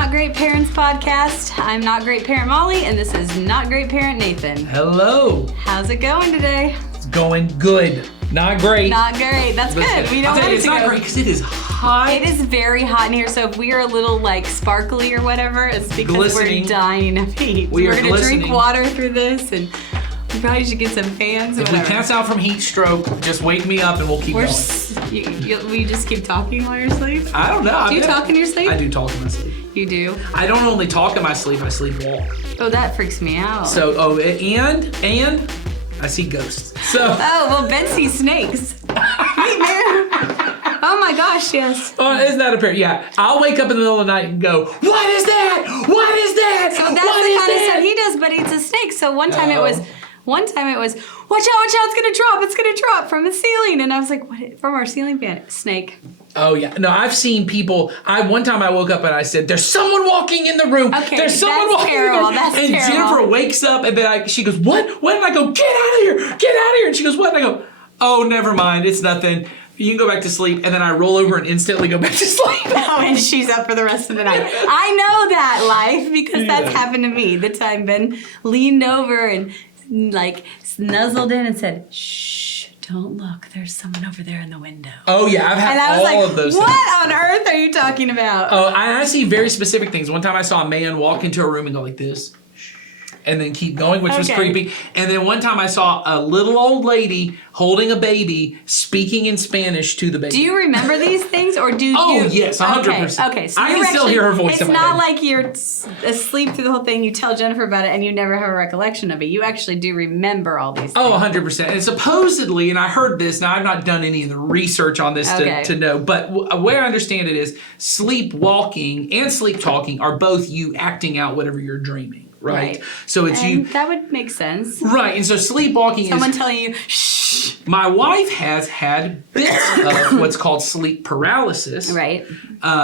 Not Great Parents podcast. I'm Not Great Parent Molly, and this is Not Great Parent Nathan. Hello. How's it going today? It's going good. Not great. Not great. That's good. We don't want it it's to not go. great because it is hot. It is very hot in here, so if we are a little like sparkly or whatever, it's because Glistening. we're dying of heat. We are We're gonna drink glistening. water through this, and we probably should get some fans. If we Whatever. pass out from heat stroke, just wake me up and we'll keep We're going. we just keep talking while you're asleep. I don't know. Do you talk in your sleep? I do talk in my sleep. You do. I don't only talk in my sleep, I sleepwalk. Oh, that freaks me out. So, and I see ghosts. So, Oh, well, Ben sees snakes. Hey, man. Oh my gosh, yes. isn't that a pair? Yeah. I'll wake up in the middle of the night and go, what is that? What is that? So that's What the is kind of that? stuff he does, but it's a snake. So one time it Oh. was, watch out, it's gonna drop from the ceiling. And I was like, what? From our ceiling fan, snake. Oh yeah, no, I've seen people. One time I woke up and I said, "There's someone walking in the room. Okay, There's someone that's walking terrible, in the room." that's And terrible. Jennifer wakes up and then she goes, "What? What?" And I go, "Get out of here! Get out of here!" And she goes, "What?" And I go, "Oh, never mind. It's nothing. You can go back to sleep." And then I roll over and instantly go back to sleep. Oh, and she's up for the rest of the night. I know that life because that's Yeah. happened to me. The time Ben leaned over and like snuzzled in and said, "Shh, don't look. There's someone over there in the window." Oh yeah, I've had And I was all like, of those what things. on earth are you talking about? Oh, I see very specific things. One time I saw a man walk into a room and go like this, and then keep going, which was Okay. creepy. And then one time I saw a little old lady holding a baby, speaking in Spanish to the baby. Do you remember these things, or do Oh, you? yes, 100%. Okay, so I you're can still hear her voice It's in my not head. like you're asleep through the whole thing. You tell Jennifer about it, and you never have a recollection of it. You actually do remember all these things. Oh, 100%. And supposedly, and I heard this, now I've not done any of the research on this Okay. to know, but where I understand it is sleepwalking and sleep talking are both you acting out whatever you're dreaming, right? So it's and you. that would make sense. Right, and so sleepwalking Someone is. telling you, shh. My wife has had bits of what's called sleep paralysis. Right.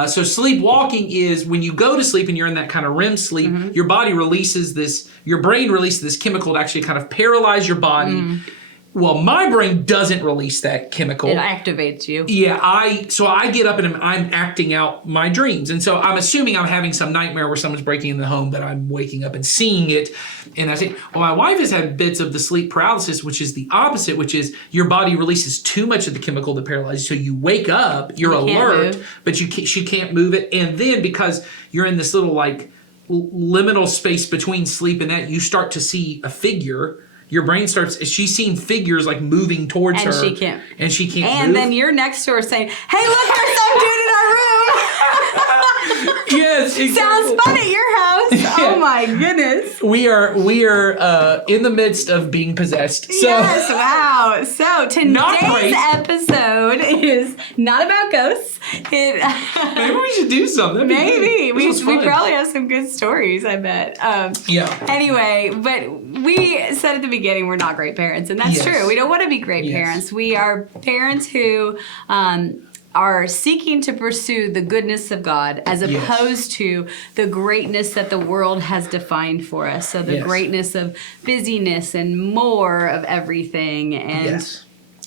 So sleepwalking is when you go to sleep and you're in that kind of REM sleep, Mm-hmm. your body releases this, your brain releases this chemical to actually kind of paralyze your body. Mm-hmm. Well, my brain doesn't release that chemical. It activates you. Yeah, I get up and I'm acting out my dreams. And so I'm assuming I'm having some nightmare where someone's breaking in the home, but I'm waking up and seeing it. And I say, well, my wife has had bits of the sleep paralysis, which is the opposite, which is your body releases too much of the chemical that paralyzes. So you wake up, you're You can't alert, move. but she can't move it. And then because you're in this little like liminal space between sleep and that, you start to see a figure. Your brain starts, she's seeing figures like moving towards And her. she can't. And she can't And move. then you're next to her saying, hey, look, there's some dude in our room. Yes, exactly. Sounds fun at your house. Yeah. Oh my goodness. We are in the midst of being possessed. So Yes, wow. So Not today's great. episode is not about ghosts. maybe we should do something. That'd be Maybe. good. This was We fun. probably have some good stories, I bet. Yeah. Anyway, but we said at the beginning we're not great parents, and that's Yes. true. We don't want to be great Yes. parents. We are parents who are seeking to pursue the goodness of God as Yes. opposed to the greatness that the world has defined for us. So the Yes. greatness of busyness and more of everything and Yes.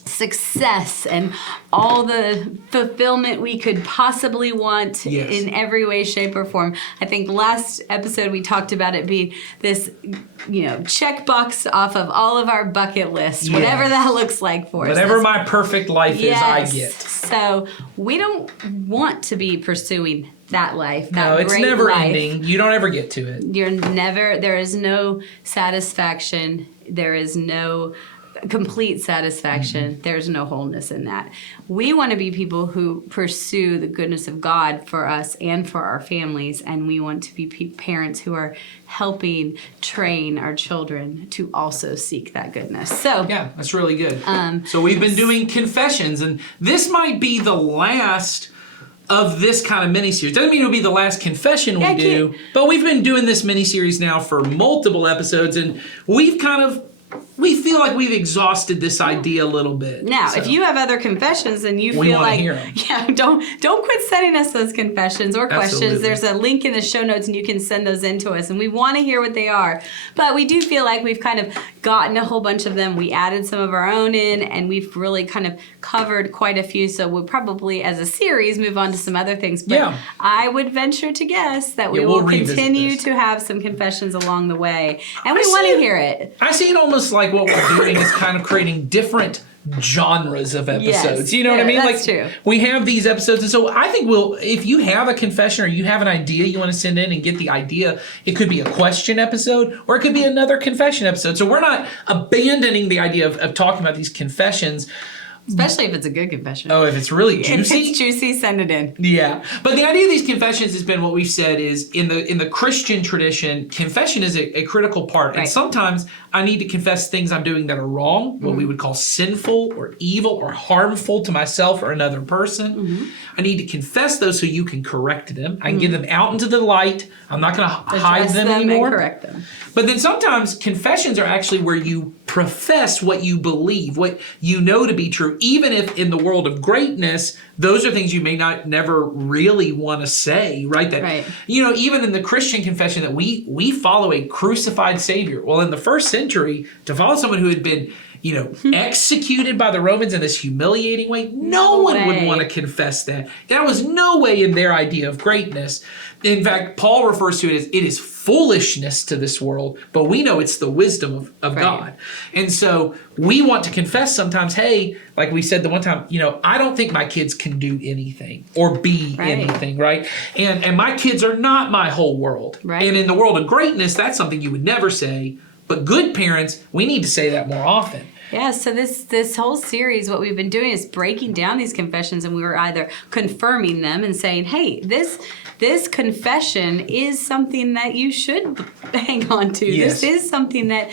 success and all the fulfillment we could possibly want Yes. in every way, shape, or form. I think last episode we talked about it being this, checkbox off of all of our bucket list, whatever Yes. that looks like for us. Whatever my perfect life is, I get. So we don't want to be pursuing that life. That No, it's great never life. ending. You don't ever get to it. There is no satisfaction. There is no complete satisfaction. Mm-hmm. There's no wholeness in that. We want to be people who pursue the goodness of God for us and for our families, and we want to be parents who are helping train our children to also seek that goodness. So Yeah, that's really good. So we've been doing confessions, and this might be the last of this kind of mini-series. Doesn't mean it'll be the last confession we do, but we've been doing this mini-series now for multiple episodes, and we've kind of we feel like we've exhausted this idea a little bit. Now, So, if you have other confessions and you We feel wanna like, hear 'em. yeah, don't quit sending us those confessions or questions. Absolutely. There's a link in the show notes and you can send those in to us, and we want to hear what they are. But we do feel like we've kind of gotten a whole bunch of them. We added some of our own in, and we've really kind of covered quite a few. So we'll probably, as a series, move on to some other things. But Yeah. I would venture to guess that we Yeah, will we'll revisit continue this. to have some confessions along the way, and we I want see to it. hear it. I see it almost like what we're doing is kind of creating different genres of episodes. Yes. You know what I Yeah, mean? that's Like true. we have these episodes, and so I think if you have a confession or you have an idea you want to send in and get the idea, it could be a question episode or it could be another confession episode. So we're not abandoning the idea of talking about these confessions. Especially if it's a good confession. Oh, if it's really If juicy. it's juicy, send it in. Yeah, but the idea of these confessions has been what we've said is in the Christian tradition, confession is a critical part, and Right. sometimes I need to confess things I'm doing that are wrong, what we would call sinful or evil or harmful to myself or another person. I need to confess those so you can correct them. I can get them out into the light. I'm not going to hide Address them anymore. and correct them. But then sometimes confessions are actually where you profess what you believe, what you know to be true, even if in the world of greatness, those are things you may not never really want to say, right? That Right. you know, even in the Christian confession that we follow a crucified Savior. Well, in the first century, to follow someone who had been executed by the Romans in this humiliating way, no one would way. want to confess that. That was no way in their idea of greatness. In fact, Paul refers to it as it is foolishness to this world, but we know it's the wisdom of Right. God. And so we want to confess sometimes, hey, like we said the one time, I don't think my kids can do anything or be Right. anything, right? And my kids are not my whole world. Right. And in the world of greatness, that's something you would never say. But good parents, we need to say that more often. Yeah, so this whole series, what we've been doing is breaking down these confessions, and we were either confirming them and saying, hey, this confession is something that you should hang on to. Yes. This is something that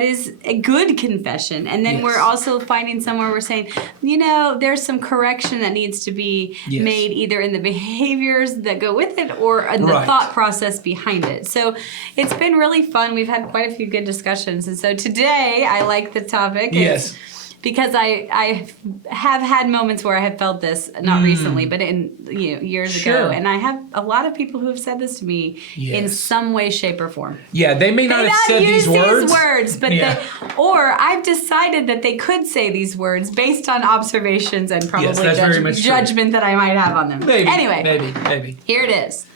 is a good confession. And then Yes. we're also finding somewhere we're saying, there's some correction that needs to be Yes. made either in the behaviors that go with it or in the Right. thought process behind it. So it's been really fun. We've had quite a few good discussions. And so today I like the topic. Yes. Because I have had moments where I have felt this, not recently, but in years Sure. ago, and I have a lot of people who have said this to me in Yes. some way, shape, or form. Yeah, they may not They have not said use these words. but Yeah. or I've decided that they could say these words based on observations and probably that's very much true. judgment that I might have on them. Maybe. Anyway, Maybe. here it is.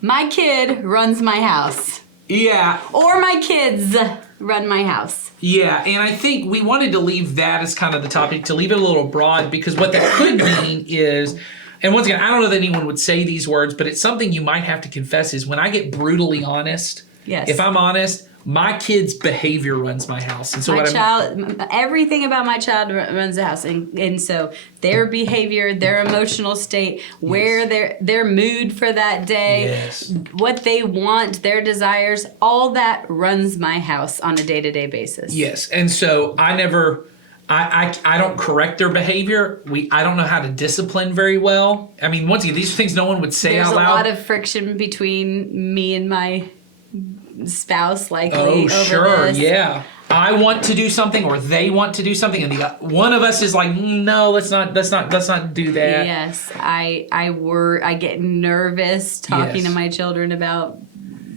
My kid runs my house, Yeah. or my kids run my house. Yeah, and I think we wanted to leave that as kind of the topic, to leave it a little broad, because what that could mean is, and once again, I don't know that anyone would say these words, but it's something you might have to confess is when I get brutally honest, Yes. if I'm honest, my kid's behavior runs my house. And so My what child, everything about my child runs the house, and so their behavior, their emotional state, where their mood for that day, Yes. what they want, their desires, all that runs my house on a day-to-day basis. Yes, and so I don't correct their behavior. I don't know how to discipline very well. I mean, once again, these are things no one would say There's out a loud. lot of friction between me and my spouse, likely. Oh, over sure, this. yeah. I want to do something, or they want to do something, and one of us is like, no, let's not do that. Yes, I get nervous talking Yes. to my children about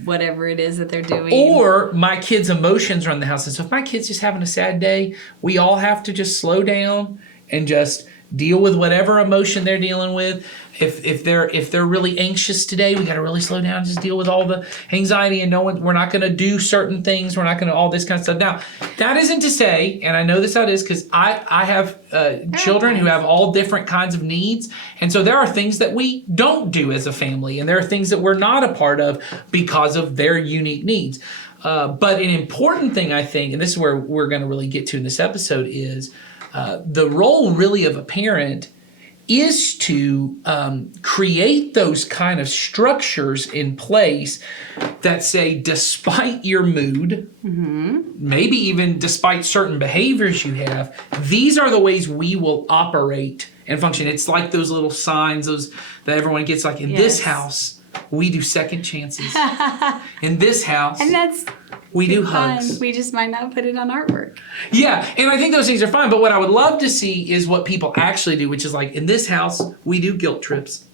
whatever it is that they're doing. Or my kids' emotions run the house, and so if my kid's just having a sad day, we all have to just slow down and just deal with whatever emotion they're dealing with. If they're really anxious today, we got to really slow down and just deal with all the anxiety, and we're not going to do certain things. We're not going to all this kind of stuff. Now, that isn't to say, and I know this how it is because I have children who have all different kinds of needs, and so there are things that we don't do as a family, and there are things that we're not a part of because of their unique needs. But an important thing, I think, and this is where we're going to really get to in this episode, is the role really of a parent is to create those kind of structures in place that say, despite your mood, maybe even despite certain behaviors you have, these are the ways we will operate and function. It's like those little signs that everyone gets, like in this Yes. house, we do second chances. In this house, And that's We do Fun. hugs. We just might not put it on artwork. Yeah, and I think those things are fine. But what I would love to see is what people actually do, which is like in this house, we do guilt trips.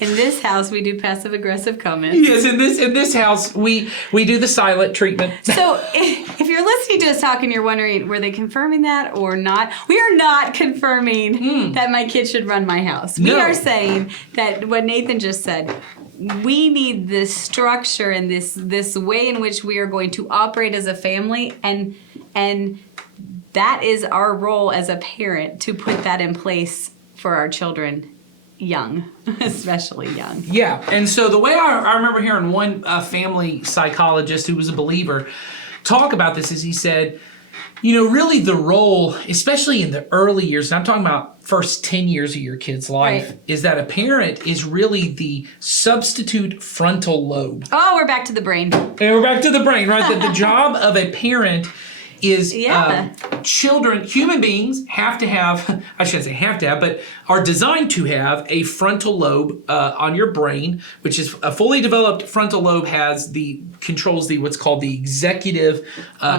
In this house, we do passive aggressive comments. Yes, in this house, we do the silent treatment. So if you're listening to us talk and you're wondering, were they confirming that or not? We are not confirming that my kid should run my house. We No. are saying that what Nathan just said, we need this structure and this way in which we are going to operate as a family, and that is our role as a parent to put that in place for our children young, especially young. Yeah, and so the way I remember hearing one family psychologist who was a believer talk about this is he said, really the role, especially in the early years, and I'm talking about first 10 years of your kid's life, Right. is that a parent is really the substitute frontal lobe. Oh, we're back to the brain. And we're back to the brain, right? That the job of a parent is Yeah. children, human beings have to have, I shouldn't say have to have, but are designed to have a frontal lobe on your brain, which is a fully developed frontal lobe controls what's called the executive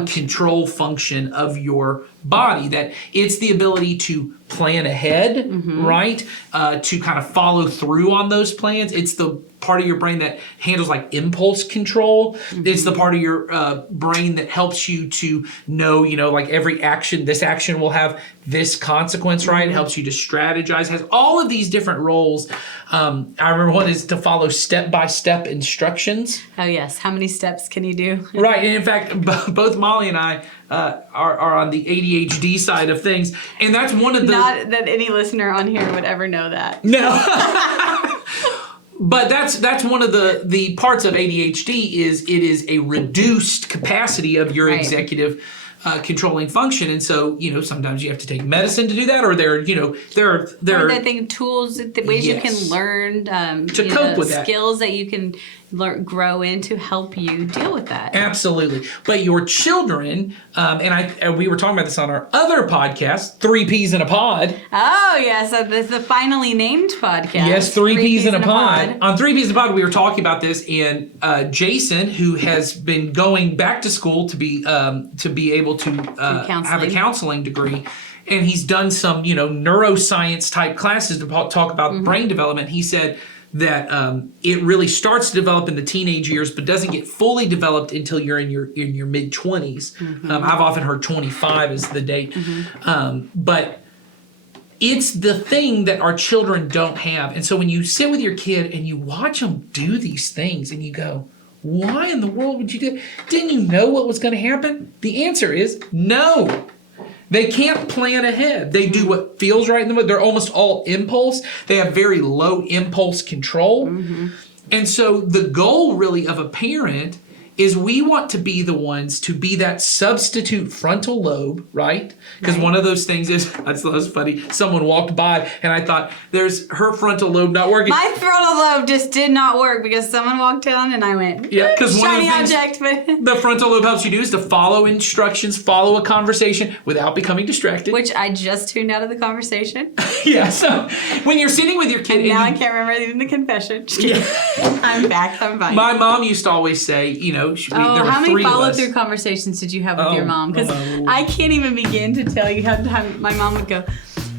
control function of your body. That it's the ability to plan ahead, right? To kind of follow through on those plans. It's the part of your brain that handles like impulse control. It's the part of your brain that helps you to know, like every action, this action will have this consequence, right? It helps you to strategize, has all of these different roles. I remember one is to follow step-by-step instructions. Oh yes, how many steps can you do? Right, and in fact, both Molly and I are on the ADHD side of things, and that's one of the... Not that any listener on here would ever know that. No. But that's one of the parts of ADHD is it is a reduced capacity of your Right. executive controlling function, and so sometimes you have to take medicine to do that, or there Or are the thing, tools, the ways you can Yes. learn To cope with that. skills that you can grow in to help you deal with that. Absolutely. But your children, and we were talking about this on our other podcast, 3 Peas in a Pod. Oh yes, the finally named podcast. Yes, 3 Peas in a Pod. On 3 Peas in a Pod, we were talking about this, and Jason, who has been going back to school to be able to have a counseling. counseling degree, and he's done some neuroscience type classes to talk about brain development. He said that it really starts to develop in the teenage years, but doesn't get fully developed until you're in your mid 20s. I've often heard 25 is the date, but it's the thing that our children don't have. And so when you sit with your kid and you watch them do these things, and you go, "Why in the world would you do it? Didn't you know what was going to happen?" The answer is no. They can't plan ahead. They do what feels right in the moment. They're almost all impulse. They have very low impulse control. And so the goal really of a parent is we want to be the ones to be that substitute frontal lobe, right? Because one of those things is, that was funny, someone walked by and I thought, there's her frontal lobe not working. My frontal lobe just did not work because someone walked down and I went, Yeah, 'cause one of the shiny things- object, but The frontal lobe helps you do is to follow instructions, follow a conversation without becoming distracted. which I just tuned out of the conversation. Yeah, so when you're sitting with your kid and Now I you- can't remember even the confession. Just kidding. I'm back. I'm fine. my mom used to always say, there Oh, were how 3 many of us. follow-through conversations did you have with your mom? Because I can't even begin to tell you how my mom would go,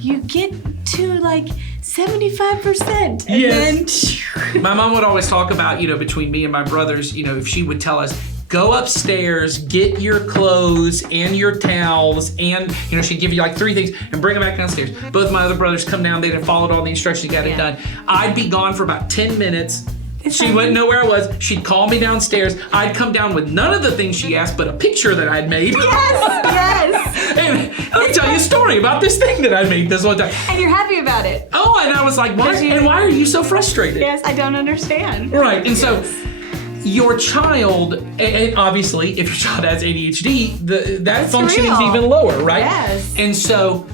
you get to like 75%. And Yes. then My mom would always talk about, between me and my brothers, if she would tell us, go upstairs, get your clothes and your towels, and, she'd give you like 3 things and bring them back downstairs. Both my other brothers come down, they'd have followed all the instructions, got it Yeah. done. I'd be gone for about 10 minutes. She wouldn't know where I was. She'd call me downstairs. I'd come down with none of the things she asked, but a picture that I'd made. yes. And let me tell you a story about this thing that I made this one time. And you're happy about it. Oh, and I was like, why are you so frustrated? Yes, I don't understand. Right, and so your child, and obviously if your child has ADHD, that function is real. even lower, right? Yes. And so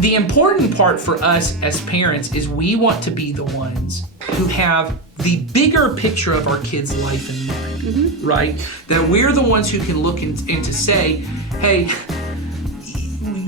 the important part for us as parents is we want to be the ones who have the bigger picture of our kids' life in mind, right? That we're the ones who can look and to say, hey,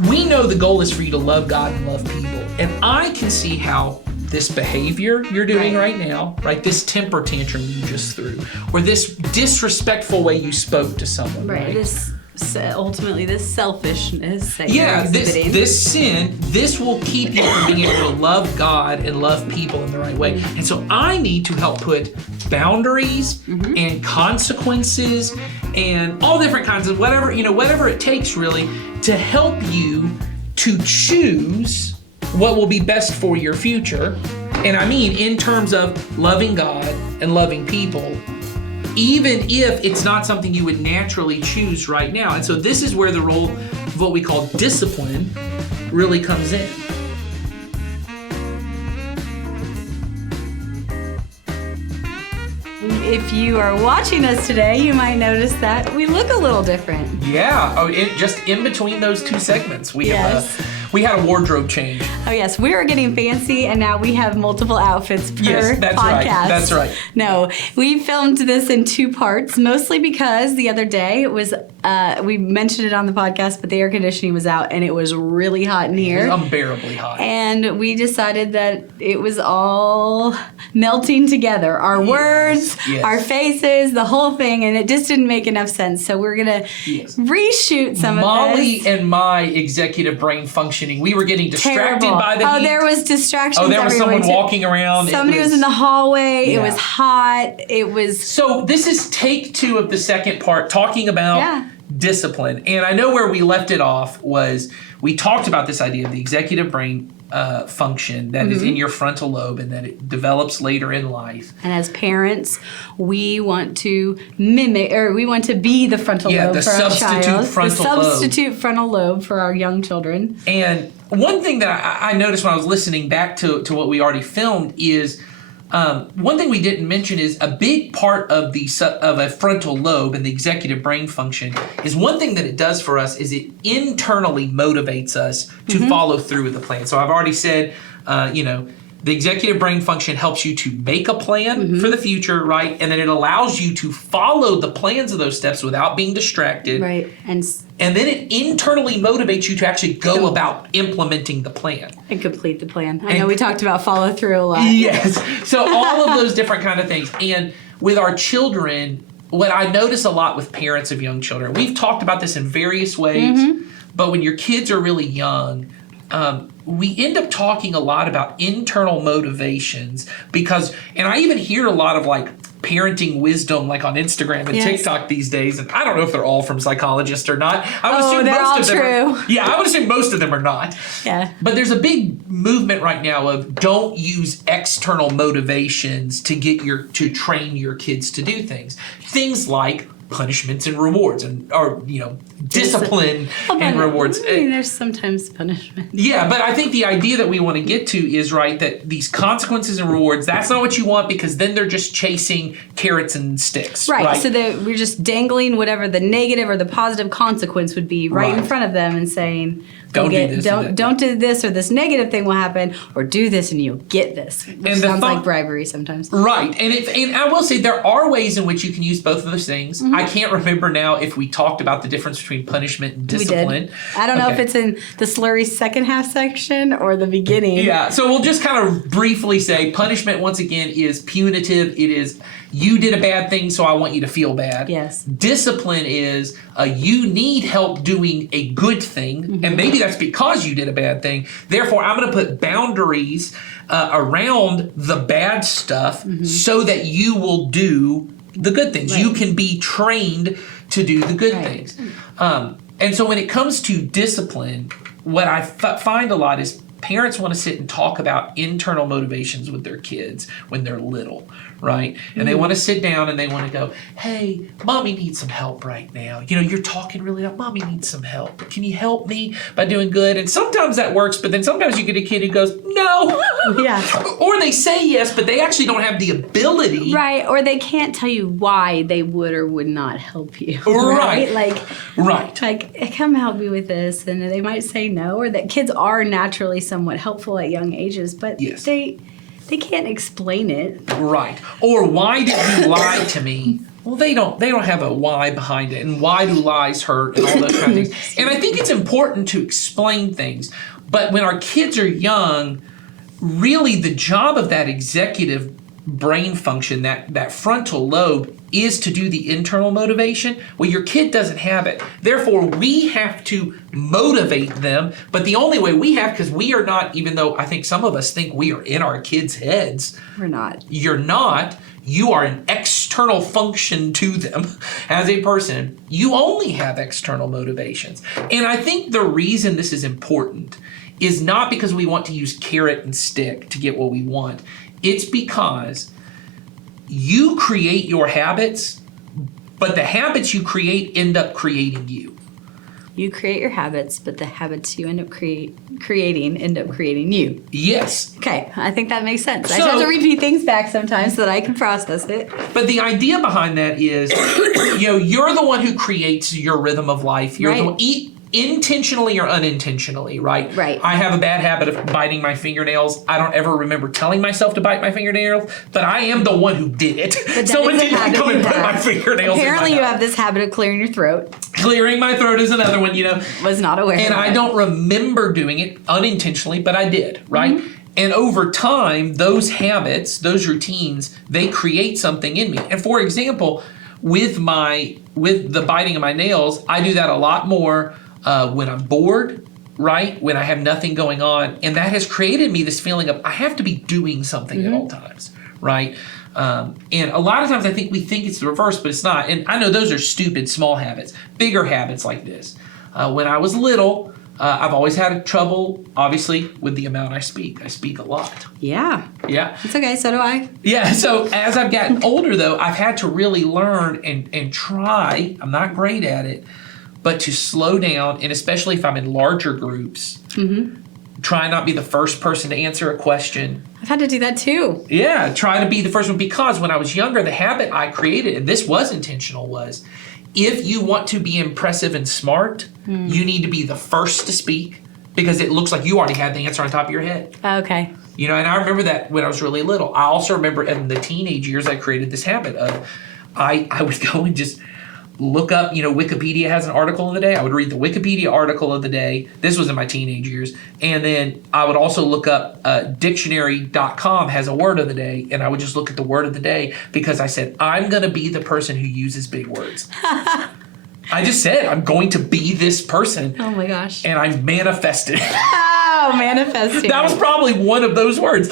we know the goal is for you to love God and love people. And I can see how this behavior you're doing right now, right? This temper tantrum you just threw, or this disrespectful way you spoke to someone, right? This ultimately this selfishness that you're Yeah, exhibiting. this sin, this will keep you from being able to love God and love people in the right way. And so I need to help put boundaries and consequences and all different kinds of whatever it takes really to help you to choose what will be best for your future. And I mean in terms of loving God and loving people, even if it's not something you would naturally choose right now. And so this is where the role of what we call discipline really comes in. If you are watching us today, you might notice that we look a little different. Yeah, just in between those two segments, we had a wardrobe change. Oh yes, we are getting fancy, and now we have multiple outfits per That's podcast. right. That's right. No, we filmed this in 2 parts, mostly because the other day it was. We mentioned it on the podcast, but the air conditioning was out, and it was really hot in here. It was unbearably hot. And we decided that it was all melting together. Our words, our faces, the whole thing, and it just didn't make enough sense. So we're gonna reshoot some of Molly this. and my executive brain functioning, we were getting distracted Terrible. by the heat. there was distractions. There was everywhere, someone too. walking around. Somebody was in the hallway. It Yeah. was hot. It was. So this is take 2 of the second part, talking about discipline. And I know where we left it off was we talked about this idea of the executive brain function that is in your frontal lobe and that it develops later in life. And as parents, we want to mimic, or we want to be the frontal lobe the for our substitute child. frontal the lobe. substitute frontal lobe for our young children. And one thing that I noticed when I was listening back to what we already filmed is one thing we didn't mention is a big part of a frontal lobe and the executive brain function is one thing that it does for us is it internally motivates us to follow through with the plan. So I've already said, the executive brain function helps you to make a plan for the future, right? And then it allows you to follow the plans of those steps without being distracted. Right. And then it internally motivates you to actually go about implementing the plan. And complete the plan. I know we talked about follow through a lot. Yes. So all of those different kind of things. And with our children, what I notice a lot with parents of young children, we've talked about this in various ways, but when your kids are really young, we end up talking a lot about internal motivations because, and I even hear a lot of parenting wisdom on Instagram and TikTok these days, and I don't know if they're all from psychologists or not. I would assume they're most all of them true. I would assume most of them are not. Yeah. But there's a big movement right now of don't use external motivations to train your kids to do things. Things like punishments and rewards, or discipline and rewards. I mean, there's sometimes punishment. Yeah, but I think the idea that we want to get to is that these consequences and rewards, that's not what you want because then they're just chasing carrots and sticks. Right. So we're just dangling whatever the negative or the positive consequence would be right in front of them and saying, Don't do this. Don't do this, or this negative thing will happen, or do this and you'll get this. Which sounds like bribery sometimes. Right. And I will say there are ways in which you can use both of those things. I can't remember now if we talked about the difference between punishment and discipline. We did. I don't know if it's in the slurry second half section or the beginning. Yeah. So we'll just kind of briefly say punishment, once again, is punitive. It is you did a bad thing, so I want you to feel bad. Yes. Discipline is you need help doing a good thing, and maybe that's because you did a bad thing. Therefore, I'm going to put boundaries around the bad stuff so that you will do the good things. You can be trained to do the good things. And so when it comes to discipline, what I find a lot is parents want to sit and talk about internal motivations with their kids when they're little, right? And they want to sit down and they want to go, hey, mommy needs some help right now. You're talking really loud. Mommy needs some help. Can you help me by doing good? And sometimes that works, but then sometimes you get a kid who goes, no. Yeah. Or they say yes, but they actually don't have the ability. Right. Or they can't tell you why they would or would not help you. Right. Right? Like, come help me with this. And they might say no, or that kids are naturally somewhat helpful at young ages, but they can't explain it. Right. Or why did you lie to me? Well, they don't have a why behind it, and why do lies hurt and all those kind of things. And I think it's important to explain things. But when our kids are young, really the job of that executive brain function, that frontal lobe, is to do the internal motivation. Well, your kid doesn't have it. Therefore, we have to motivate them. But the only way we have, because we are not, even though I think some of us think we are in our kids' heads. We're not. You're not. You are an external function to them as a person. You only have external motivations. And I think the reason this is important is not because we want to use carrot and stick to get what we want. It's because you create your habits, but the habits you create end up creating you. You create your habits, but the habits you end up creating end up creating you. Yes. Okay, I think that makes sense. I So- just have to repeat things back sometimes so that I can process it. But the idea behind that is, you're the one who creates your rhythm of life. You're the Right. one, intentionally or unintentionally, right? Right. I have a bad habit of biting my fingernails. I don't ever remember telling myself to bite my fingernails, but I am the one who did it. But Someone that is a didn't habit come and you put have. my fingernails Apparently in you my have this habit of clearing your throat. Clearing my throat is another one, Was not aware And of I that. don't remember doing it unintentionally, but I did, right? Mm-hmm. And over time, those habits, those routines, they create something in me. And for example, with the biting of my nails, I do that a lot more when I'm bored, right? When I have nothing going on. And that has created me this feeling of I have to be doing something at all times, right? And a lot of times I think we think it's the reverse, but it's not. And I know those are stupid small habits. Bigger habits like this. When I was little, I've always had trouble, obviously, with the amount I speak. I speak a lot. Yeah, Yeah. it's okay. So do I. Yeah. So as I've gotten older, though, I've had to really learn and try. I'm not great at it, but to slow down, and especially if I'm in larger groups, try not be the first person to answer a question. I've had to do that too. Yeah, try to be the first one, because when I was younger, the habit I created, and this was intentional, was if you want to be impressive and smart, you need to be the first to speak, because it looks like you already had the answer on top of your head. Okay. And I remember that when I was really little. I also remember in the teenage years, I created this habit of I would go and just look up, Wikipedia has an article of the day. I would read the Wikipedia article of the day. This was in my teenage years. And then I would also look up dictionary.com has a word of the day. And I would just look at the word of the day, because I said, I'm going to be the person who uses big words. I just said, I'm going to be this person. Oh my gosh. And I manifested it. Oh, manifesting. That was probably one of those words,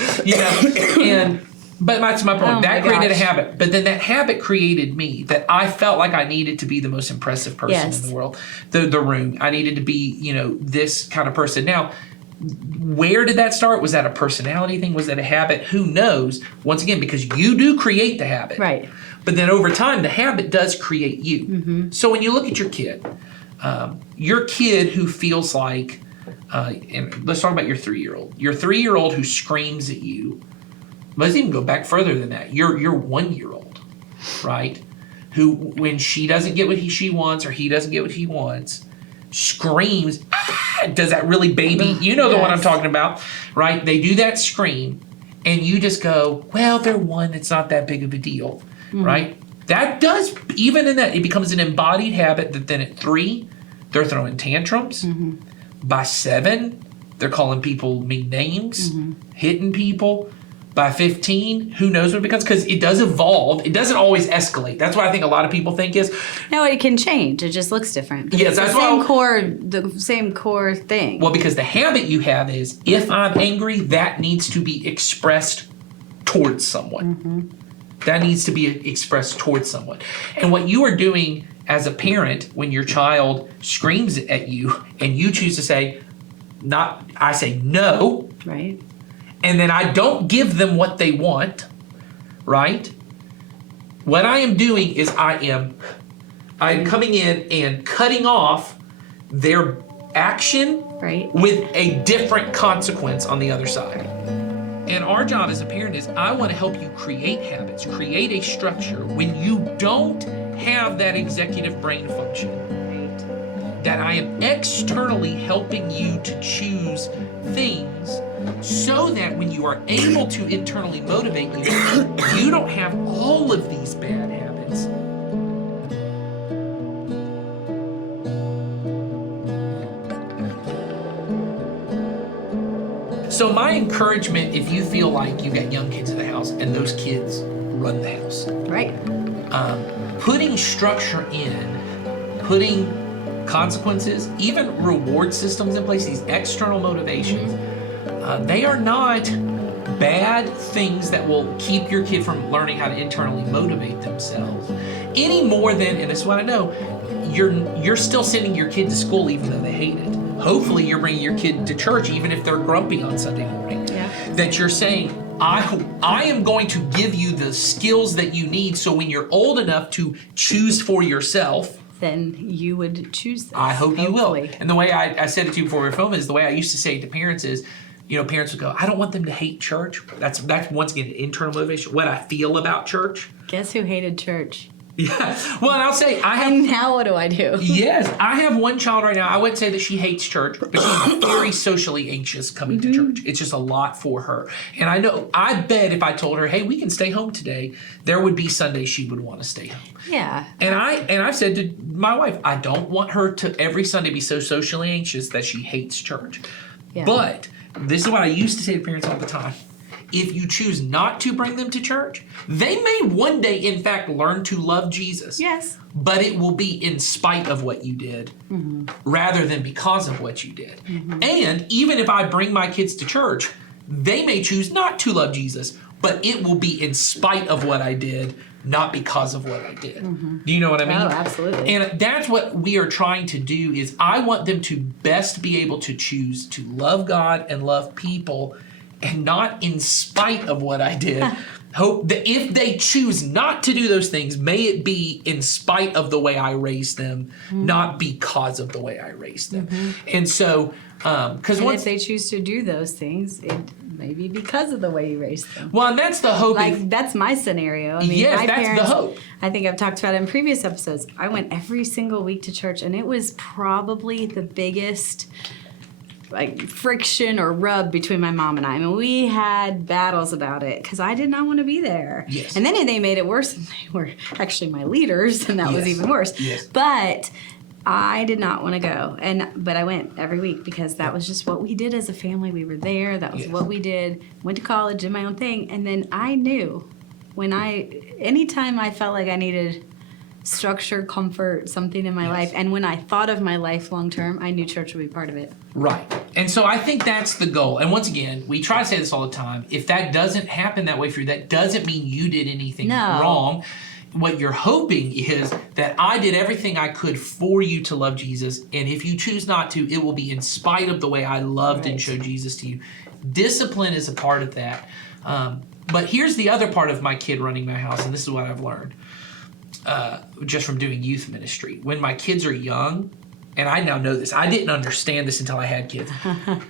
But that's my point. Oh That my created a gosh. habit. But then that habit created me, that I felt like I needed to be the most impressive person Yes. in the world. The room. I needed to be, this kind of person. Now, where did that start? Was that a personality thing? Was that a habit? Who knows? Once again, because you do create the habit. Right. But then over time, the habit does create you. So when you look at your kid who feels like, and let's talk about your 3-year-old. Your 3-year-old who screams at you. Let's even go back further than that. Your 1-year-old, right? Who, when she doesn't get what she wants, or he doesn't get what he wants, screams, ah, does that really baby? You know the one I'm Yes. talking about, right? They do that scream, and you just go, well, they're 1, it's not that big of a deal, right? That does, even in that, it becomes an embodied habit that then at 3, they're throwing tantrums. By 7, they're calling people mean names, hitting people. By 15, who knows what it becomes? Because it does evolve. It doesn't always escalate. That's what I think a lot of people think is, No, it can change. It just looks different. But Yes, it's that's the same core thing. well, because the habit you have is, if I'm angry, that needs to be expressed towards someone. That needs to be expressed towards someone. And what you are doing as a parent when your child screams at you and you choose to say, I say no, Right. and then I don't give them what they want, right? What I am doing is I am coming in and cutting off their action Right. with a different consequence on the other side. And our job as a parent is, I want to help you create habits, create a structure when you don't have that executive brain function, that I am externally helping you to choose things so that when you are able to internally motivate you don't have all of these bad habits. So my encouragement, if you feel like you got young kids in the house and those kids run the house, Right. putting structure in, putting consequences, even reward systems in place, these external motivations, they are not bad things that will keep your kid from learning how to internally motivate themselves any more than, and this is what I know, you're still sending your kid to school even though they hate it. Hopefully you're bringing your kid to church even if they're grumpy on Sunday morning. Yeah. That you're saying, I am going to give you the skills that you need so when you're old enough to choose for yourself, Then you would choose this. I hope you will. hopefully. And the way I said it to you before we were filming is the way I used to say it to parents is, parents would go, I don't want them to hate church. That's once again internal motivation. What I feel about church. Guess who hated church? Yeah. Well, and I'll say I have. And now what do I do? Yes, I have one child right now. I wouldn't say that she hates church, but she's very socially anxious coming to church. It's just a lot for her. And I bet if I told her, hey, we can stay home today, there would be Sundays she would want to stay home. Yeah. And I've said to my wife, I don't want her to every Sunday be so socially anxious that she hates church. Yeah. But this is what I used to say to parents all the time. If you choose not to bring them to church, they may one day, in fact, learn to love Jesus. Yes. But it will be in spite of what you did rather than because of what you did. And even if I bring my kids to church, they may choose not to love Jesus, but it will be in spite of what I did, not because of what I did. Do you know what I mean? Oh, absolutely. And that's what we are trying to do is I want them to best be able to choose to love God and love people and not in spite of what I did. Hope that if they choose not to do those things, may it be in spite of the way I raised them, not because of the way I raised them. And so, because And once if they choose to do those things, it may be because of the way you raised them. well, and that's the hope. Like, that's my scenario. I mean, Yes, my that's the parents, hope. I think I've talked about it in previous episodes. I went every single week to church, and it was probably the biggest friction or rub between my mom and I. I mean, we had battles about it because I did not want to be there. Yes. And then they made it worse, and they were actually my leaders, and that was Yes. even worse. Yes. But I did not want to go, but I went every week because that was just what we did as a family. We were there. That was Yes. what we did. Went to college, did my own thing, and then I knew anytime I felt like I needed structure, comfort, something in my life, and when I thought of my life long term, I knew church would be part of it. Right. And so I think that's the goal. And once again, we try to say this all the time. If that doesn't happen that way for you, that doesn't mean you did anything No. wrong. What you're hoping is that I did everything I could for you to love Jesus. And if you choose not to, it will be in spite of the way I loved and Right. showed Jesus to you. Discipline is a part of that. But here's the other part of my kid running my house, and this is what I've learned. Just from doing youth ministry. When my kids are young, and I now know this, I didn't understand this until I had kids.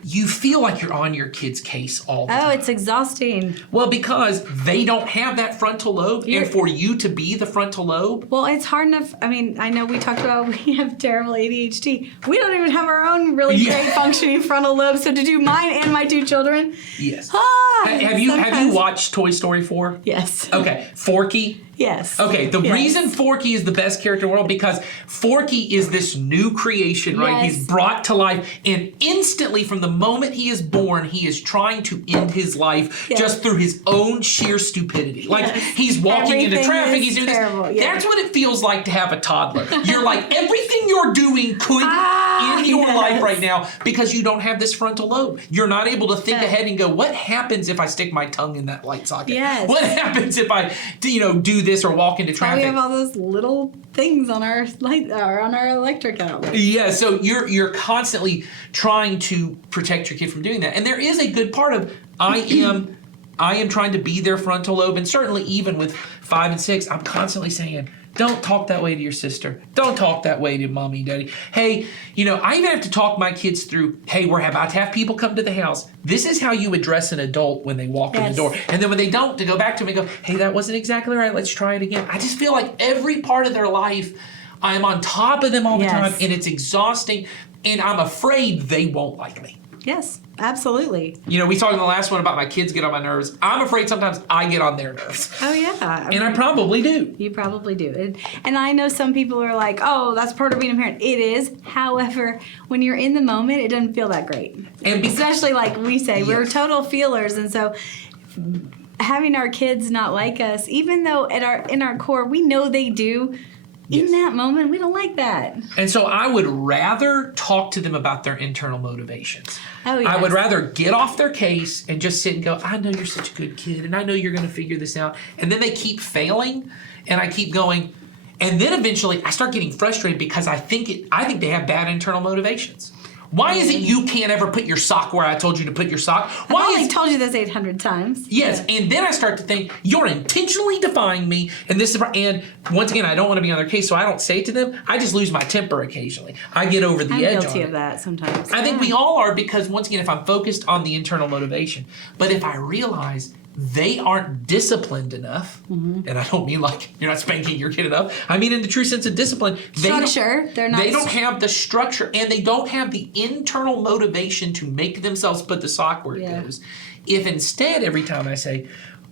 You feel like you're on your kid's case all the time. Oh, it's exhausting. Well, because they don't have that frontal lobe, and for you to be the frontal lobe, Well, it's hard enough. I mean, I know we talked about we have terrible ADHD. We don't even have our own really Yeah. great functioning frontal lobe. So to do mine and my two children, yes. Have you sometimes- watched Toy Story 4? Yes. Okay, Forky. Yes. Okay, the Yes. reason Forky is the best character in the world because Forky is this new creation, right? Yes. He's brought to life, and instantly from the moment he is born, he is trying to end his life Yes. just through his own sheer stupidity. Like Yes. he's walking into Everything traffic, is he's doing terrible, this. yeah. That's what it feels like to have a toddler. You're like everything you're doing could end your yes. life right now because you don't have this frontal lobe. You're not able to think ahead and go, what happens if I stick my tongue in that light socket? Yes. What happens if I, do this or walk into traffic? We have all those little things on our light or on our electric outlet. Yeah, so you're constantly trying to protect your kid from doing that. And there is a good part of I am trying to be their frontal lobe, and certainly even with 5 and 6, I'm constantly saying, don't talk that way to your sister. Don't talk that way to mommy and daddy. Hey, I even have to talk my kids through, hey, we're about to have people come to the house. This is how you address an adult when they walk in the Yes. door. And then when they don't, to go back to them and go, hey, that wasn't exactly right. Let's try it again. I just feel like every part of their life, I'm on top of them all the Yes. time, and it's exhausting, and I'm afraid they won't like me. Yes, absolutely. You know, we talked in the last one about my kids get on my nerves. I'm afraid sometimes I get on their nerves. Oh, yeah. And I probably do. You probably do. And I know some people are like, oh, that's part of being a parent. It is. However, when you're in the moment, it doesn't feel that great. And especially like we say, we're Yes. total feelers. And so having our kids not like us, even though in our core, we know they do, Yes. in that moment, we don't like that. And so I would rather talk to them about their internal motivations. Oh, I would yes. rather get off their case and just sit and go, I know you're such a good kid and I know you're going to figure this out. And then they keep failing and I keep going. And then eventually I start getting frustrated because I think they have bad internal motivations. Why is it you can't ever put your sock where I told you to put your sock? Why I only is told you this 800 times. Yes, and then I start to think you're intentionally defying me, and this is. And once again, I don't want to be on their case, so I don't say it to them. I just lose my temper occasionally. I get over the I'm edge. guilty on of it. that sometimes. I think we all are because once again, if I'm focused on the internal motivation, but if I realize they aren't disciplined enough, and I don't mean like you're not spanking your kid enough. I mean in the true sense of discipline. Structure. They're not. They don't have the structure and they don't have the internal motivation to make themselves put the sock where it Yeah. goes. If instead, every time I say,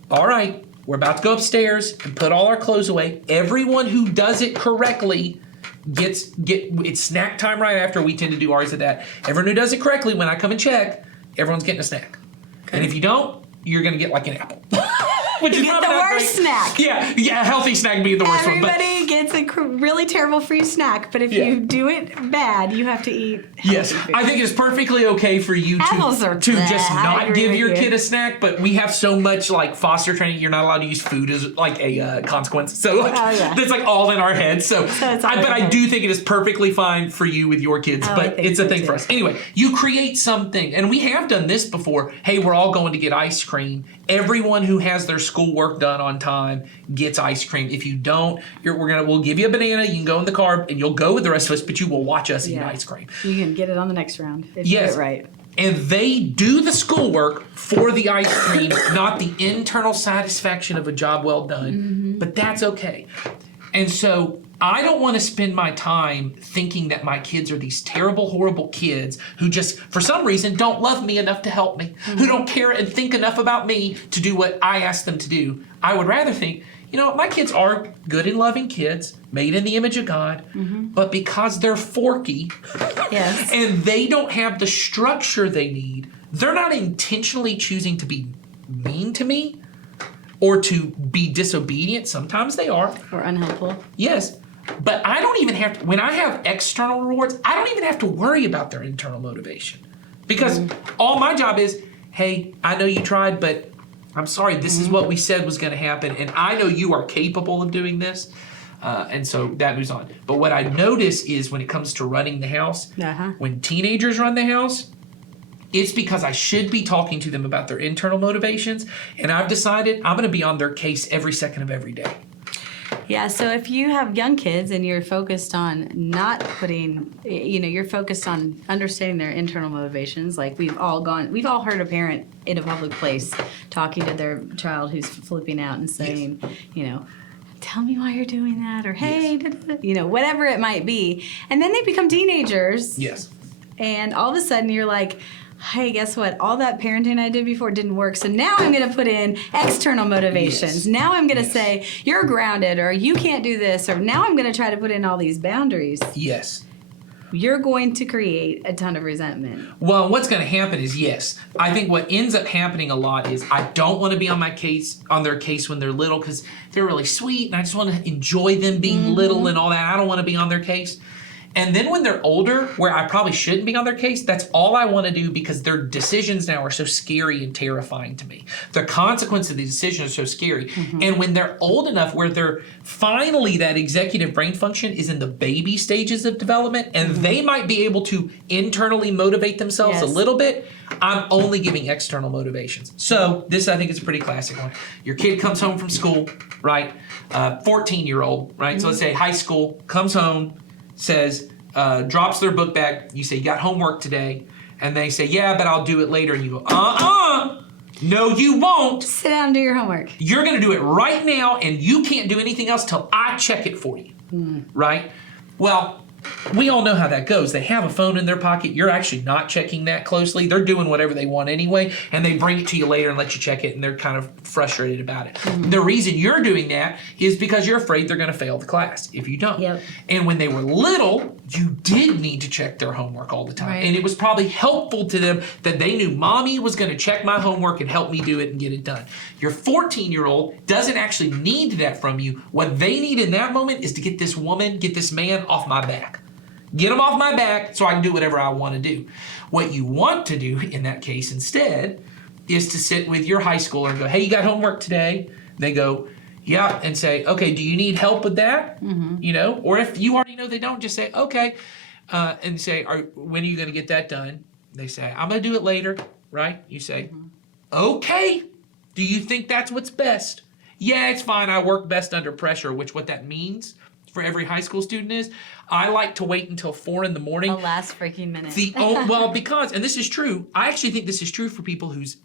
all right, we're about to go upstairs and put all our clothes away, everyone who does it correctly it's snack time right after. We tend to do ours at that. Everyone who does it correctly, when I come and check, everyone's getting a snack. And if you don't, you're going to get like an apple. Which You is get probably the not worst great. snack. Yeah, healthy snack being the worst one. But Everybody gets a really terrible free snack, but if Yeah. you do it bad, you have to eat healthy yes, food. I think it's perfectly okay for you Apples to are just bad. I not agree give with your you. kid a snack, but we have so much like foster training, you're not allowed to use food as like a consequence. So like, Oh, yeah. that's like all in our heads. So it's all but I in our do think it is perfectly fine for you with your kids, Oh, I but think it's a so thing too. for us. Anyway, you create something, and we have done this before. Hey, we're all going to get ice cream. Everyone who has their schoolwork done on time gets ice cream. If you don't, we'll give you a banana. You can go in the car and you'll go with the rest of us, but you will watch us eat Yeah. ice cream. You can get it on the next round if you Yes. do it right. And they do the schoolwork for the ice cream, not the internal satisfaction of a job well done. Mm-hmm. But that's okay. And so I don't want to spend my time thinking that my kids are these terrible, horrible kids who just, for some reason, don't love me enough to help me, Mm-hmm. who don't care and think enough about me to do what I ask them to do. I would rather think, you know, my kids are good and loving kids, made in the image of God, but because they're forky, Yes. and they don't have the structure they need, they're not intentionally choosing to be mean to me or to be disobedient. Sometimes they are, Or unhelpful. yes. But I don't even have to, when I have external rewards, I don't even have to worry about their internal motivation. Because all my job is, hey, I know you tried, but I'm sorry, this is what we said was going to happen, and I know you are capable of doing this. And so that moves on. But what I notice is when it comes to running the house, Uh-huh. when teenagers run the house, it's because I should be talking to them about their internal motivations, and I've decided I'm going to be on their case every second of every day. Yeah, so if you have young kids and you're focused on not putting, you're focused on understanding their internal motivations, like we've all heard a parent in a public place talking to their child who's flipping out and saying, tell me why you're doing that, or hey, whatever it might be. And then they become teenagers. Yes. And all of a sudden you're like, hey, guess what? All that parenting I did before didn't work. So now I'm going to put in external motivations. Yes. Now I'm going to Yes. say, you're grounded, or you can't do this, or now I'm going to try to put in all these boundaries. Yes. You're going to create a ton of resentment. Well, what's going to happen is, yes, I think what ends up happening a lot is I don't want to be on their case when they're little because they're really sweet and I just want to enjoy them being little and all that. I don't want to be on their case. And then when they're older, where I probably shouldn't be on their case, that's all I want to do because their decisions now are so scary and terrifying to me. The consequence of the decision is so scary. And when they're old enough where they're finally that executive brain function is in the baby stages of development and they might be able to internally motivate themselves a Yes. little bit, I'm only giving external motivations. So this, I think, is a pretty classic one. Your kid comes home from school, right? 14-year-old, right? So let's say high school, comes home, says, drops their book bag. You say, you got homework today. And they say, yeah, but I'll do it later. And you go, no, you won't. Sit down and do your homework. You're going to do it right now, and you can't do anything else till I check it for you, right? Well, we all know how that goes. They have a phone in their pocket. You're actually not checking that closely. They're doing whatever they want anyway, and they bring it to you later and let you check it, and they're kind of frustrated about it. Mm-hmm. The reason you're doing that is because you're afraid they're going to fail the class if you don't. Yep. And when they were little, you did need to check their homework all the time. Right. And it was probably helpful to them that they knew mommy was going to check my homework and help me do it and get it done. Your 14-year-old doesn't actually need that from you. What they need in that moment is to get this woman, get this man off my back. Get them off my back so I can do whatever I want to do. What you want to do in that case instead is to sit with your high schooler and go, hey, you got homework today? They go, yeah, and say, okay, do you need help with that? You know, or if you already know they don't, just say, okay, and say, when are you going to get that done? They say, I'm going to do it later, right? You say, okay, do you think that's what's best? Yeah, it's fine. I work best under pressure, which what that means for every high school student is, I like to wait until 4 a.m. The last freaking minute. Well, because, and this is true, I actually think this is true for people whose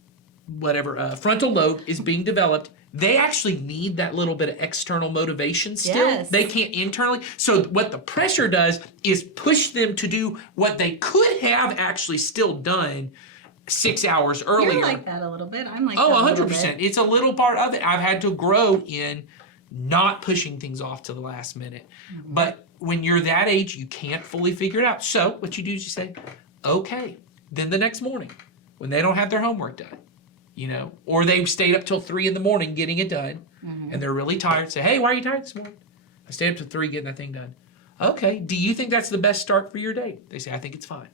frontal lobe is being developed. They actually need that little bit of external motivation still. Yes. They can't internally. So what the pressure does is push them to do what they could have actually still done 6 hours earlier. You're like that a little bit. I'm like Oh, that a little 100%. bit. It's a little part of it. I've had to grow in not pushing things off to the last minute. But when you're that age, you can't fully figure it out. So what you do is you say, okay. Then the next morning, when they don't have their homework done, you know, or they've stayed up till 3 a.m. getting it done, and they're really tired, say, hey, why are you tired this morning? I stayed up till 3 getting that thing done. Okay, do you think that's the best start for your day? They say, I think it's fine.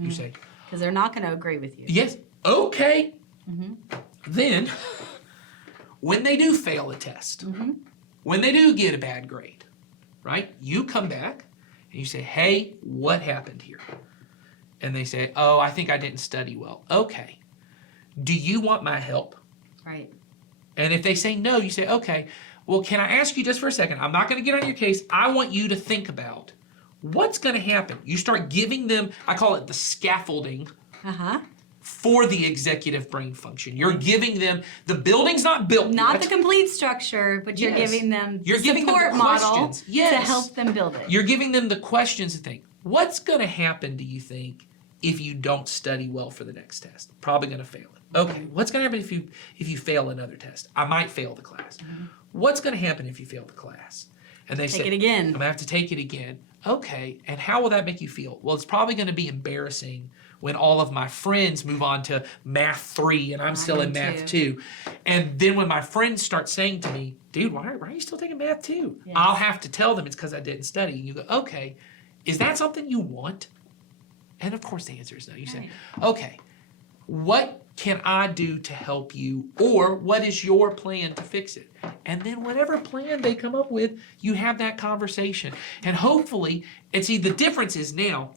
You say, Because they're not going to agree with you. yes, okay. Then, when they do fail a test, when they do get a bad grade, right, you come back and you say, hey, what happened here? And they say, oh, I think I didn't study well. Okay. Do you want my help? Right. And if they say no, you say, okay, well, can I ask you just for a second? I'm not going to get on your case. I want you to think about what's going to happen. You start giving them, I call it the scaffolding Uh-huh. for the executive brain function. You're giving them, the building's not built Not yet. the complete structure, but you're Yes. giving them You're the giving them the support model questions. to Yes. help them build it. You're giving them the questions to think, what's going to happen, do you think, if you don't study well for the next test? Probably going to fail it. Okay, what's going to happen if you fail another test? I might fail the class. What's going to happen if you fail the class? And they Take say, it again. I'm going to have to take it again. Okay, and how will that make you feel? Well, it's probably going to be embarrassing when all of my friends move on to math 3 and I'm still in math 2. And then when my friends start saying to me, dude, why are you still taking math 2? Yes. I'll have to tell them it's because I didn't study. And you go, okay, is that something you want? And of course the answer is no. You say, okay, what can I do to help you? Or what is your plan to fix it? And then whatever plan they come up with, you have that conversation. And hopefully, and see, the difference is now,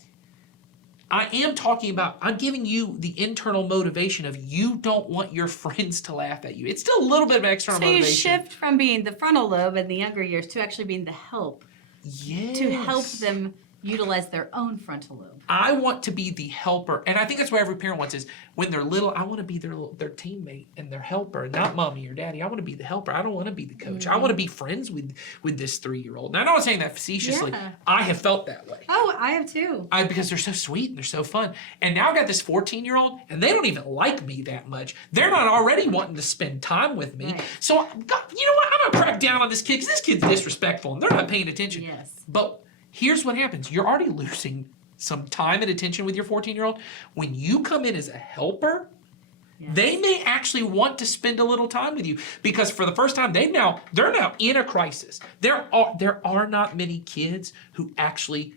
I am talking about, I'm giving you the internal motivation of you don't want your friends to laugh at you. It's still a little bit of external So you motivation. shift from being the frontal lobe in the younger years to actually being the help Yes. to help them utilize their own frontal lobe. I want to be the helper, and I think that's what every parent wants is when they're little, I want to be their teammate and their helper, not mommy or daddy. I want to be the helper. I don't want to be the coach. I want to be friends with this 3-year-old. Now, I'm not saying that facetiously. Yeah. I have felt that way. Oh, I have too. Because they're so sweet and they're so fun. And now I've got this 14-year-old, and they don't even like me that much. They're not already wanting to spend time with me. Right. So, God, you know what? I'm going to crack down on this kid because this kid's disrespectful, and they're not paying attention. Yes. But here's what happens. You're already losing some time and attention with your 14-year-old. When you come in as a helper, Yes. they may actually want to spend a little time with you because for the first time they're now in a crisis. There are not many kids who actually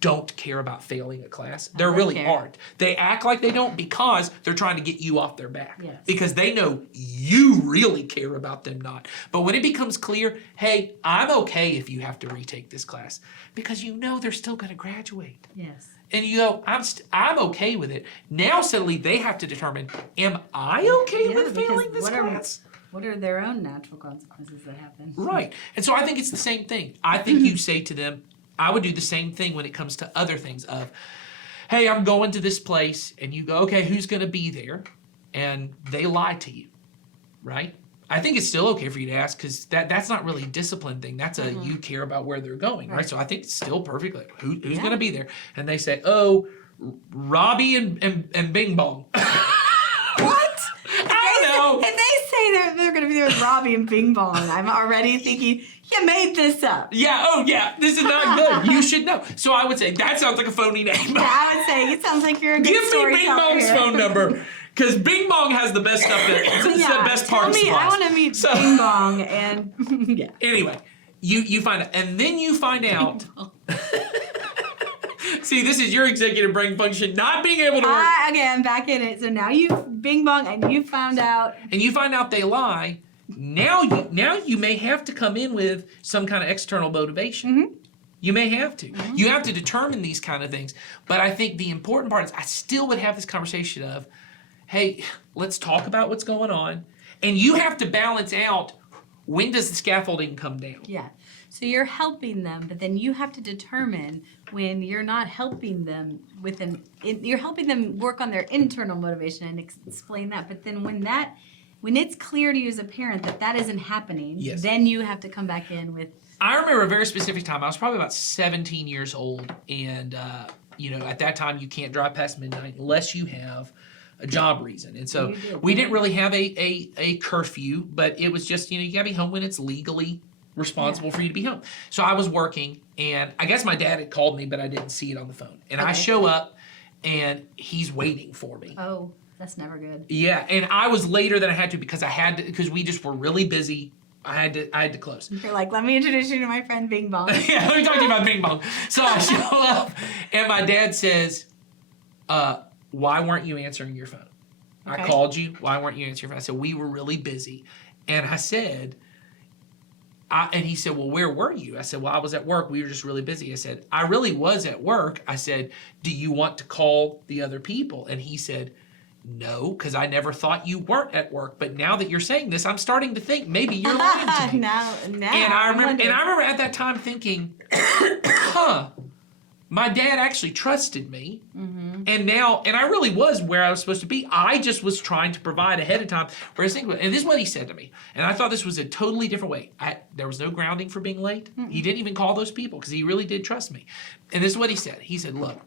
don't care about failing a class. There don't really care. aren't. They act like they don't because they're trying to get you off their back. Yes. Because they know you really care about them not. But when it becomes clear, hey, I'm okay if you have to retake this class because you know they're still going to graduate. Yes. And you go, I'm okay with it. Now suddenly they have to determine, am I okay Yeah, with failing because this class? What are their own natural consequences that happen? Right. And so I think it's the same thing. I think you say to them, I would do the same thing when it comes to other things of, hey, I'm going to this place, and you go, okay, who's going to be there? And they lie to you, right? I think it's still okay for you to ask because that's not really a discipline thing. That's a you care about where they're going, right? So I think it's still perfect. Like, who's going to be there? And they say, oh, Robbie and Bing Bong. What? I don't know. If they say they're going to be there with Robbie and Bing Bong, I'm already thinking, you made this up. Yeah, oh yeah, this is not good. You should know. So I would say, that sounds like a phony name. I would say, it sounds like you're a good Give me storyteller Bing Bong's here. phone number. Because Bing Bong has the best stuff. It's the best tell party me, supplies. I want to meet Bing Bong and yeah. Anyway, you find out, and then you find out. See, this is your executive brain function not being able to work. Okay, I'm back in it. So now you've Bing Bong and you found out. And you find out they lie. Now you may have to come in with some kind of external motivation. You may have to. You have to determine these kind of things. But I think the important part is I still would have this conversation of, hey, let's talk about what's going on. And you have to balance out, when does the scaffolding come down? Yeah. So you're helping them, but then you have to determine when you're not helping them you're helping them work on their internal motivation and explain that. But then when it's clear to you as a parent that isn't happening, Yes. then you have to come back in with. I remember a very specific time. I was probably about 17 years old, and at that time you can't drive past midnight unless you have a job reason. And so we didn't really have a curfew, but it was just you gotta be home when it's legally responsible for you to be home. So I was working, and I guess my dad had called me, but I didn't see it on the phone. And I show up, and he's waiting for me. Oh, that's never good. Yeah, and I was later than I had to because we just were really busy. I had to close. You're like, let me introduce you to my friend Bing Bong. Yeah, let me talk to you about Bing Bong. So I show up, and my dad says, why weren't you answering your phone? Okay. I called you. Why weren't you answering your phone? I said, we were really busy. And I said, and he said, well, where were you? I said, well, I was at work. We were just really busy. I said, I really was at work. I said, do you want to call the other people? And he said, no, because I never thought you weren't at work. But now that you're saying this, I'm starting to think maybe you're lying to me. now. And I remember at that time thinking, my dad actually trusted me. And I really was where I was supposed to be. I just was trying to provide ahead of time. Whereas, and this is what he said to me. And I thought this was a totally different way. There was no grounding for being late. He didn't even call those people because he really did trust me. And this is what he said. He said, look,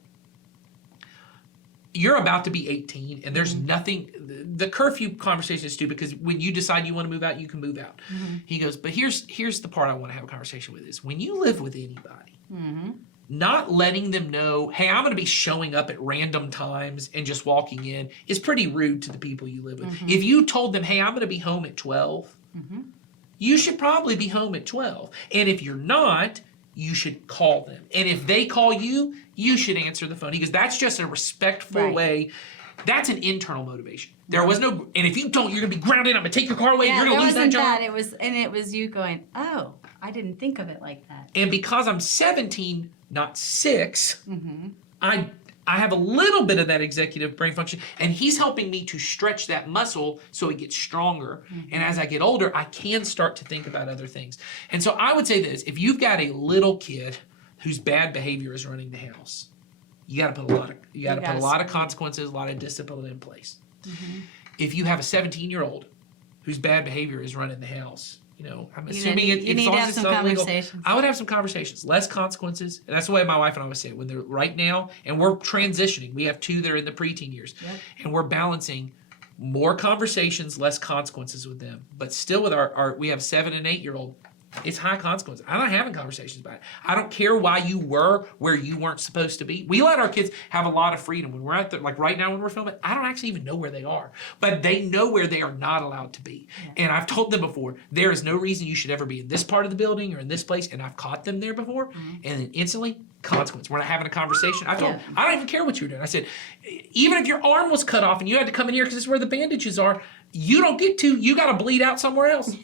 you're about to be 18 and there's nothing, the curfew conversation is stupid because when you decide you want to move out, you can move out. He goes, but here's the part I want to have a conversation with is when you live with anybody, not letting them know, hey, I'm going to be showing up at random times and just walking in is pretty rude to the people you live with. If you told them, hey, I'm going to be home at 12, you should probably be home at 12. And if you're not, you should call them. And if they call you, you should answer the phone. He goes, that's just a respectful way. That's an internal motivation. There was no, and if you don't, you're going to be grounded. I'm going to take your car away. Yeah, you're going to lose that job. It was you going, oh, I didn't think of it like that. And because I'm 17, not 6, I have a little bit of that executive brain function, and he's helping me to stretch that muscle so it gets stronger. And as I get older, I can start to think about other things. And so I would say this, if you've got a little kid whose bad behavior is running the house, you got to put a lot of consequences, a lot of discipline in place. If you have a 17-year-old whose bad behavior is running the house, I'm assuming you need to have some conversations. I would have some conversations, less consequences. And that's the way my wife and I always say it. When they're right now, and we're transitioning, we have 2 that are in the preteen years, and we're balancing more conversations, less consequences with them. But still with we have 7 and 8-year-old, it's high consequence. I'm not having conversations about it. I don't care why you were where you weren't supposed to be. We let our kids have a lot of freedom. When we're at like right now when we're filming, I don't actually even know where they are. But they know where they are not allowed to be. And I've told them before, there is no reason you should ever be in this part of the building or in this place. And I've caught them there before. And then instantly, consequence. We're not having a conversation. I told them, I don't even care what you're doing. I said, even if your arm was cut off and you had to come in here because this is where the bandages are, you don't get to. You got to bleed out somewhere else.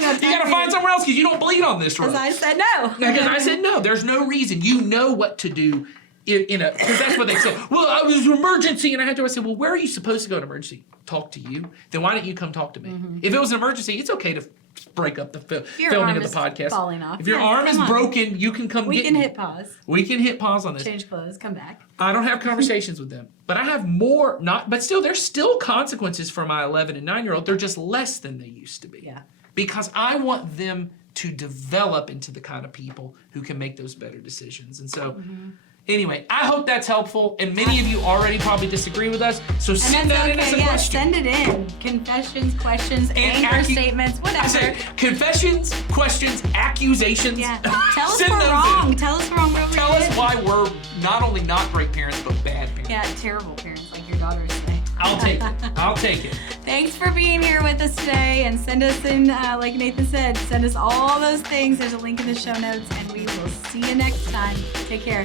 You got to find somewhere else because you don't bleed on this road. Because I said no. Because I said no. There's no reason. You know what to do because that's what they said. Well, it was an emergency and I had to. I said, well, where are you supposed to go in emergency? Talk to you. Then why don't you come talk to me? If it was an emergency, it's okay to break up the your filming arm of the is podcast. falling off. If your Yes, arm is come on. broken, you can come We get can me. hit pause, We can hit pause on this. change clothes, come back. I don't have conversations with them, but I have more. But still, there's still consequences for my 11 and 9-year-old. They're just less than they used to be. Yeah. Because I want them to develop into the kind of people who can make those better decisions. And so, anyway, I hope that's helpful. And many of you already probably disagree with us. So And send that's that in as okay. a Yeah, question. send it in. Confessions, questions, And anger statements, whatever. I say confessions, questions, accusations. Yeah. Tell us Send we're those wrong. in. Tell us we're wrong. Where we Tell us did. why we're not only not great parents, but bad parents. Yeah, terrible parents like your daughter is today. I'll take it. I'll take it. Thanks for being here with us today, and send us in, like Nathan said, send us all those things. There's a link in the show notes, and we will see you next time. Take care.